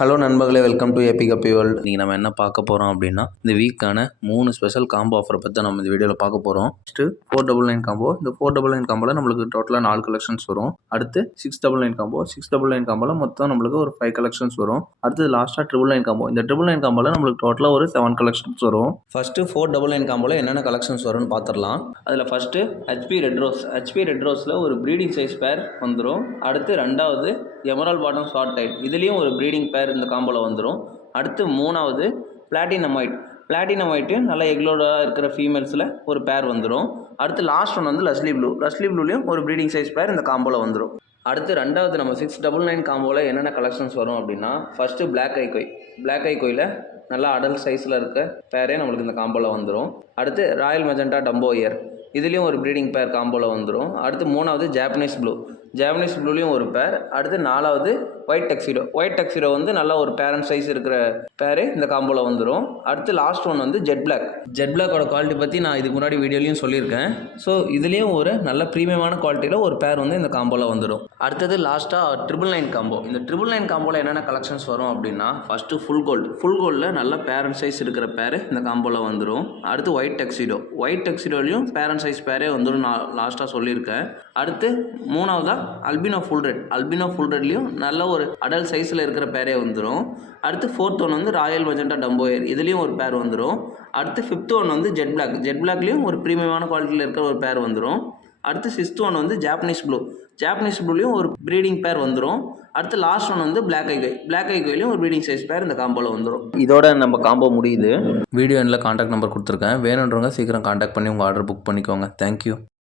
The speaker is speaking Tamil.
ஹலோ நண்பர்களே, வெல்கம் டு ஏபி கப்பி வேர்ல்டு. இன்றைக்கி நம்ம என்ன பார்க்க போகிறோம் அப்படின்னா, இந்த வீக்கான 3 ஸ்பெஷல் காம்போ ஆஃபரை பற்றி நம்ம இந்த வீடியோவில் பார்க்க போகிறோம். First 499 combo. இந்த 499 காம்போவில் நம்மளுக்கு டோட்டலாக 4 கலெக்ஷன்ஸ் வரும். அடுத்து 699 காம்போ. 699 காம்போவில் மொத்தம் நம்மளுக்கு ஒரு 5 கலெக்ஷன்ஸ் வரும். அடுத்து லாஸ்ட்டாக 999 காம்போ. இந்த 999 காம்போவில் நம்மளுக்கு டோட்டலாக ஒரு 7 கலெக்ஷன்ஸ் வரும். ஃபஸ்ட்டு 499 காம்போவில் என்னென்ன கலெக்ஷன்ஸ் வரும்னு பார்த்துடலாம். அதில் first HP red rose. HP red ரோஸில் ஒரு ப்ரீடிங் சைஸ் பேர் வந்துடும். அடுத்து ரெண்டாவது எமரால்ட் பாட்டம் ஷார்ட் டைல். இதுலேயும் ஒரு ப்ரீடிங் பேர் இந்த காம்போவில் வந்துடும். அடுத்து மூணாவது பிளாட்டினம் ஒயிட். பிளாட்டினம் ஒயிட்டு நல்லா எக்லோட இருக்கிற ஃபீமேல்ஸில் ஒரு பேர் வந்துடும். அடுத்து லாஸ்ட் ஒன் வந்து லஸ்லி ப்ளூ. லஸ்லி ப்ளூலேயும் ஒரு ப்ரீடிங் சைஸ் பேர் இந்த காம்போவில் வந்துடும். அடுத்து ரெண்டாவது நம்ம 699 காம்போவில் என்னென்ன கலெக்ஷன்ஸ் வரும் அப்படின்னா, ஃபஸ்ட்டு பிளாக் ஐகோய். பிளாக் ஐகோயில் நல்லா அடல்ட் சைஸில் இருக்க பேரே நம்மளுக்கு இந்த காம்போவில் வந்துடும். அடுத்து ராயல் மெஜெண்டா டம்போ இயர். இதுலேயும் ஒரு ப்ரீடிங் பேர் காம்போவில் வந்துடும். அடுத்து மூணாவது ஜாப்பனீஸ் ப்ளூ. ஜாப்பனீஸ் ப்ளூலேயும் ஒரு பேர். அடுத்து நாலாவது ஒயிட் டெக்ஸிடோ. ஒயிட் டெக்ஸிடோ வந்து நல்ல ஒரு பேரண்ட் சைஸ் இருக்கிற பேரு இந்த காம்போவில் வந்துடும். அடுத்து லாஸ்ட் ஒன் வந்து ஜெட் பிளாக். ஜெட் பிளாக்கோட குவாலிட்டி பற்றி நான் இதுக்கு முன்னாடி வீடியோலையும் சொல்லியிருக்கேன். ஸோ இதுலேயும் ஒரு நல்ல ப்ரீமியமான குவாலிட்டியில் ஒரு பேர் வந்து இந்த காம்போவில் வந்துடும். அடுத்தது லாஸ்ட்டாக 999 காம்போ. இந்த 999 காம்போவில் என்னென்ன கலெக்ஷன்ஸ் வரும் அப்படின்னா, ஃபஸ்ட்டு ஃபுல் கோல்டு. ஃபுல் கோல்டில் நல்ல பேரண்ட் சைஸ் இருக்கிற பேர் இந்த காம்போவில் வந்துடும். அடுத்து ஒயிட் டெக்ஸிடோ. ஒயிட் டெக்ஸிடோலையும் பேரண்ட் சைஸ் பேரே வந்துடும், நான் லாஸ்ட்டாக சொல்லியிருக்கேன். அடுத்து மூணாவதாக albino full red. Albino full ரெட்லேயும் நல்ல ஒரு அடல்ட் சைஸில் இருக்கிற பேரே வந்துடும். அடுத்து ஃபோர்த் ஒன் வந்து ராயல் மெஜெண்டா டம்போயர். இதுலேயும் ஒரு பேர் வந்துடும். அடுத்து ஃபிஃப்த் ஒன் வந்து ஜெட் பிளாக். ஜெட் பிளாக்லேயும் ஒரு ப்ரீமியமான குவாலிட்டியில் இருக்கிற ஒரு பேர் வந்துடும். அடுத்து சிக்ஸ்த் ஒன் வந்து ஜாப்பனீஸ் ப்ளூ. ஜாப்பனீஸ் ப்ளூலையும் ஒரு ப்ரீடிங் பேர் வந்துடும். அடுத்து லாஸ்ட் ஒன் வந்து பிளாக் ஐகோய். பிளாக் ஐகோயிலையும் ஒரு ப்ரீடிங் சைஸ் பேர் இந்த காம்போவில் வந்துடும். இதோட நம்ம காம்போ முடியுது. வீடியோ எண்ணில் கான்டாக்ட் நம்பர் கொடுத்துருக்கேன். வேணுன்றவங்க சீக்கிரம் கான்டாக்ட் பண்ணி உங்கள் ஆர்டர் புக் பண்ணிக்கோங்க. தேங்க்யூ.